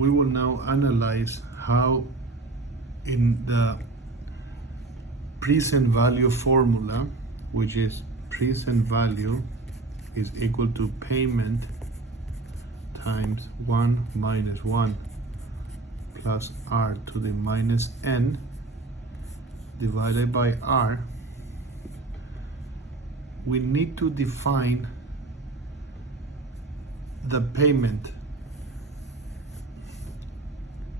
we will now analyze how in the present value formula, which is present value is equal to payment times 1 minus 1 plus r to the minus n divided by r, we need to define the payment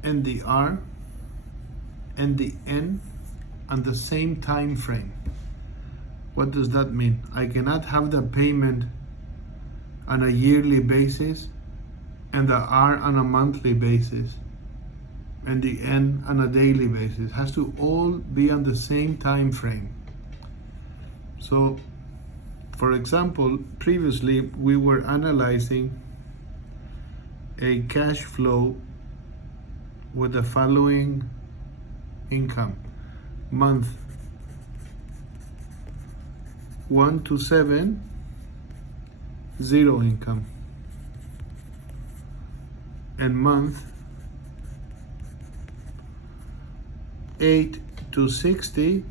and the r and the n on the same time frame. What does that mean? I cannot have the payment on a yearly basis and the r on a monthly basis and the n on a daily basis. It has to all be on the same time frame. So for example, previously we were analyzing a cash flow with the following income: month 1 to 7, 0 income, and month 8 to 60,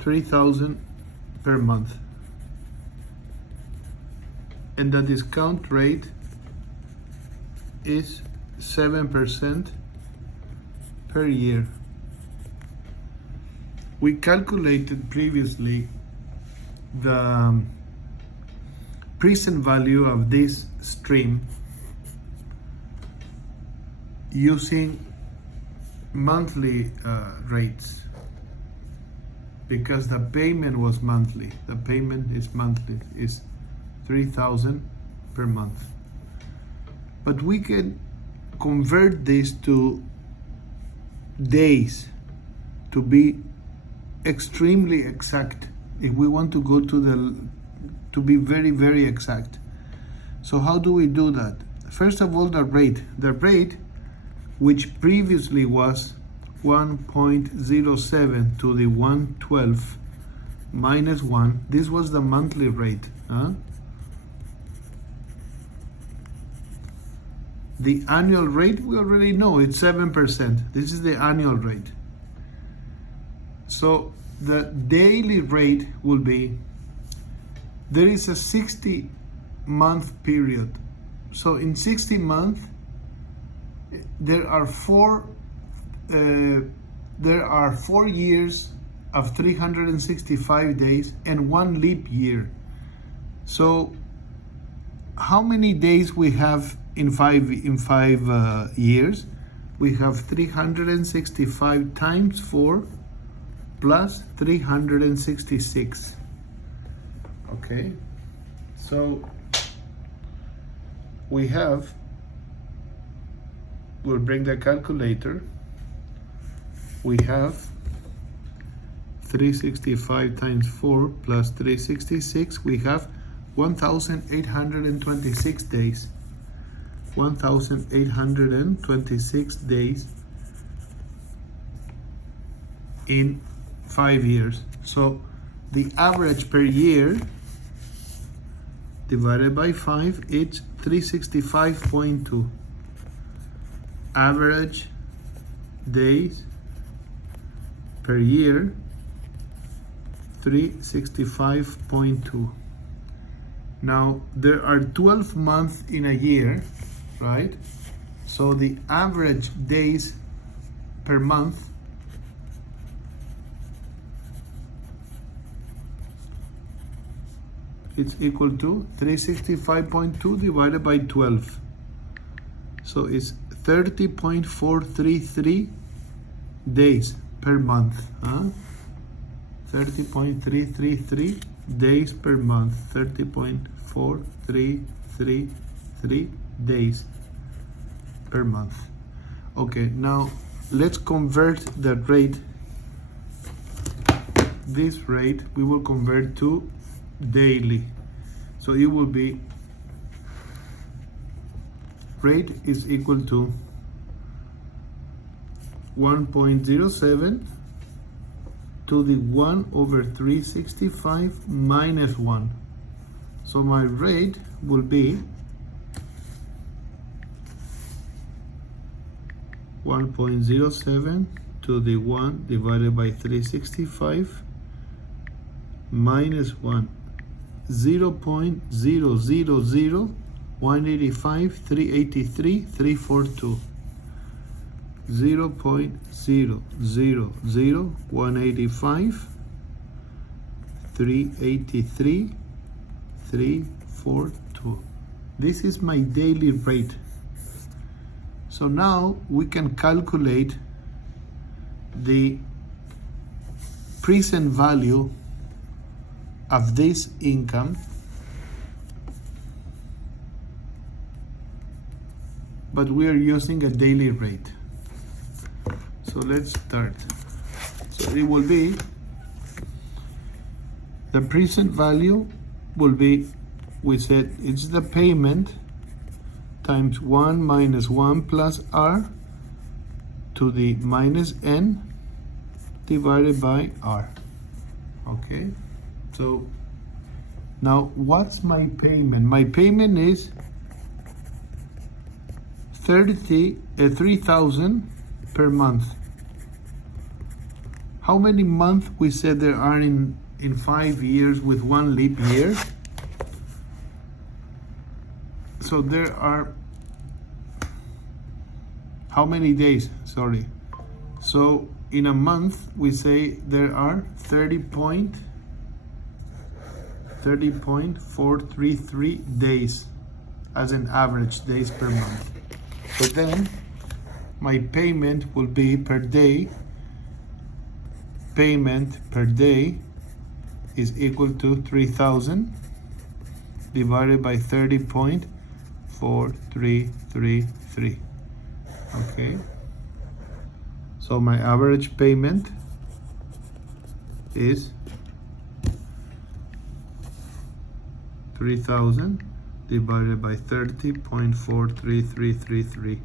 3,000 per month, and the discount rate is 7% per year. We calculated previously the present value of this stream using monthly rates, because the payment was monthly. The payment is monthly, is 3,000 per month. But we can convert this to days to be extremely exact if we want to go to be very, very exact. So how do we do that? First of all, the rate, which previously was 1.07 to the 112 minus 1, this was the monthly rate. The annual rate, we already know, it's 7%. This is the annual rate. So the daily rate will be, there is a 60-month period. So in 60 months, there are 4 years of 365 days and 1 leap year. So how many days we have in five years? We have 365 times 4 plus 366. Okay, so we have, we'll bring the calculator. We have 365 times 4 plus 366. We have 1,826 days. 1,826 days in 5 years. So the average per year divided by 5, it's 365.2. Average days per year, 365.2. Now there are 12 months in a year, right? So the average days per month it's equal to 365.2 divided by 12. So it's 30.433 days per month. 30.333 days per month. 30.4333 days per month. Okay, now let's convert the rate. This rate we will convert to daily. So it will be, rate is equal to 1.07 to the 1/365 minus 1. So my rate will be 1.07 to the 1 divided by 365 minus 1, 0.000 185 383 342, 0.000 185 383 342. This is my daily rate. So now we can calculate the present value of this income, but we are using a daily rate. So let's start. So it will be, the present value will be, we said it's the payment times 1 minus 1 plus r to the minus n divided by r. Okay, so now what's my payment? My payment is 3,000 per month. How many months we said there are in 5 years with 1 leap year? So there are, how many days? Sorry. So in a month, we say there are 30.433 days as an average days per month. So then my payment will be per day. Payment per day is equal to 3,000 divided by 30.433. Okay, so my average payment is 3,000 divided by 30.43333.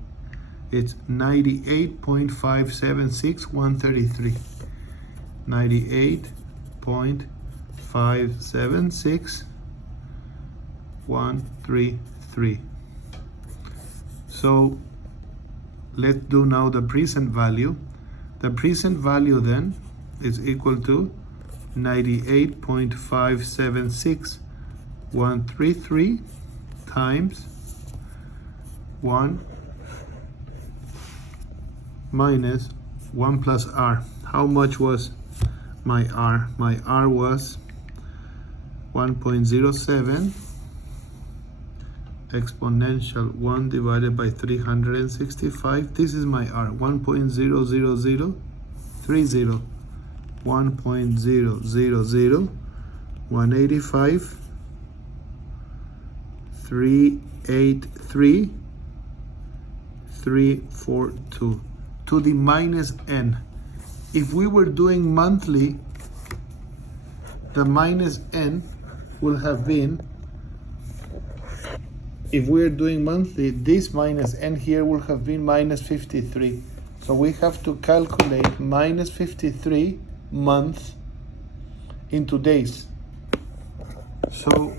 It's 98.576133. 98.576133. So let's do now the present value. The present value then is equal to 98.576133 times 1 minus 1 plus r. How much was my r? My r was 1.07 exponential 1 divided by 365. This is my r, 1.00030, 1.000 185 383 342 to the minus n. If we were doing monthly, the minus n will have been, if we're doing monthly, this minus n here will have been minus 53. So we have to calculate minus 53 months into days. So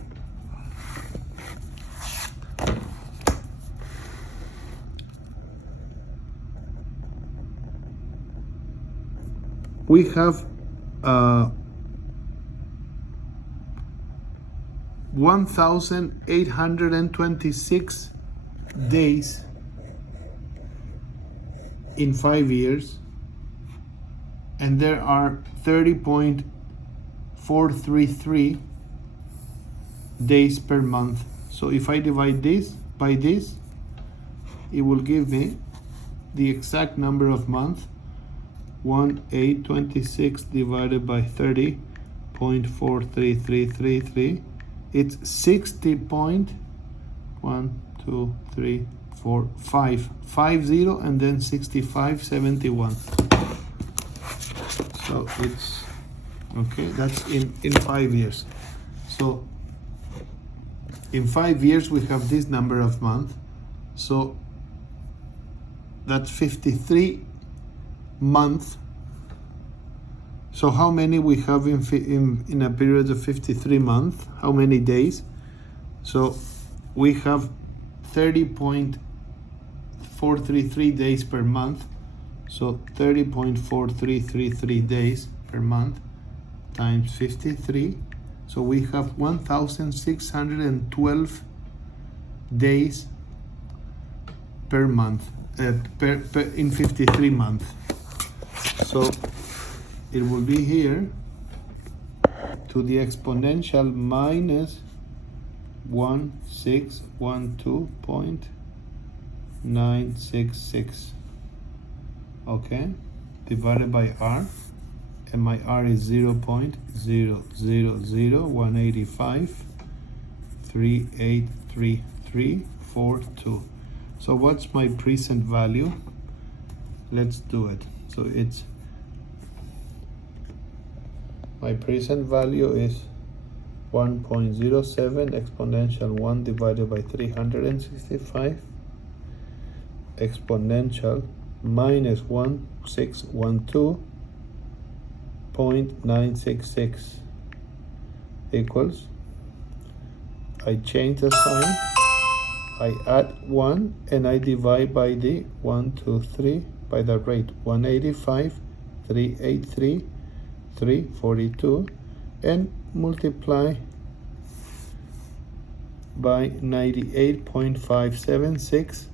we have 1,826 days in 5 years, and there are 30.433 days per month. So if I divide this by this, it will give me the exact number of months. 1,826 divided by 30.43333. It's 60.12345 and then 6571. So it's okay. That's in 5 years. So in 5 years we have this number of months. So that's 53 months. So how many we have in a period of 53 months? How many days? So we have 30.433 30.433 days per month. So 30.4333 days per month times 53. So we have 1,612 days per month, in 53 months. So it will be here to the exponential minus 1612.966, okay, divided by R, and my R is 0.000185383342. So what's my present value? Let's do it. So it's, my present value is 1.07 exponential 1 divided by 365 exponential minus 1612.966 equals, I change the sign, I add 1 and I divide by the 123 by the rate 185, 383, 342, and multiply by 98.576,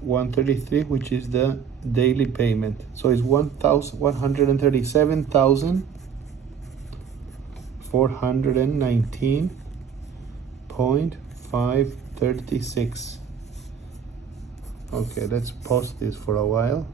133, which is the daily payment. So it's 137,419.536. Okay, let's pause this for a while.